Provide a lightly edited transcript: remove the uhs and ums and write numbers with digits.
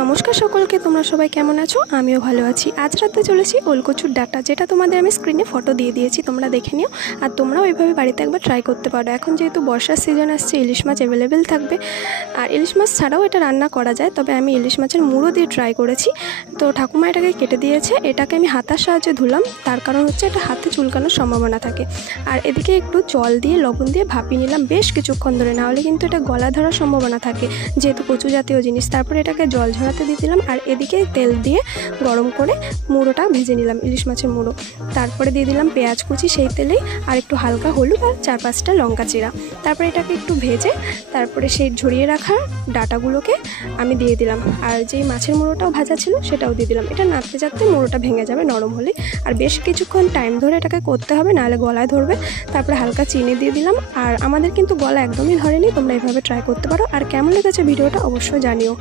নমস্কার সকলকে, তোমরা সবাই কেমন আছো? আমিও ভালো আছি। আজ রাতে চলেছি ওলকচুর ডাঁটা, যেটা তোমাদের আমি স্ক্রিনে ফটো দিয়ে দিয়েছি, তোমরা দেখে নিও। আর তোমরাও এইভাবে বাড়িতে একবার ট্রাই করতে পারো। এখন যেহেতু বর্ষার সিজন আসছে, ইলিশ মাছ অ্যাভেলেবেল থাকবে। আর ইলিশ মাছ ছাড়াও এটা রান্না করা যায়, তবে আমি ইলিশ মাছের মুড়ো দিয়ে ট্রাই করেছি। তো ঠাকুমা এটাকে কেটে দিয়েছে। এটাকে আমি হাতার সাহায্যে ধুলাম, তার কারণ হচ্ছে এটা হাতে চুলকানোর সম্ভাবনা থাকে। আর এদিকে একটু জল দিয়ে লবণ দিয়ে ভাপিয়ে নিলাম বেশ কিছুক্ষণ ধরে, নাহলে কিন্তু এটা গলা ধরার সম্ভাবনা থাকে, যেহেতু কচু জাতীয় জিনিস। তারপরে এটাকে জল ঝরাতে দিয়ে দিলাম, আর এদিকে তেল দিয়ে গরম করে মুড়োটা ভেজে নিলাম, ইলিশ মাছের মুড়ো। তারপরে দিয়ে দিলাম পেঁয়াজ কুচি সেই তেলেই, আর একটু হালকা হলুদ আর 4-5টা লঙ্কা চিরা। তারপরে এটাকে একটু ভেজে তারপরে সেই ঝরিয়ে রাখা ডাঁটাগুলোকে আমি দিয়ে দিলাম, আর যেই মাছের মুড়োটাও ভাজা ছিল সেটাও দিয়ে দিলাম। এটা নাড়তে চাড়তে মুড়োটা ভেঙে যাবে নরম হলে। আর বেশ কিছুক্ষণ টাইম ধরে এটাকে করতে হবে, নাহলে গলায় ধরবে। তারপরে হালকা চিনি দিয়ে দিলাম। আর আমাদের কিন্তু গলা একদমই ধরেনি, তোমরা এভাবে ট্রাই করতে পারো। আর কেমন লেগেছে ভিডিওটা অবশ্যই জানিও।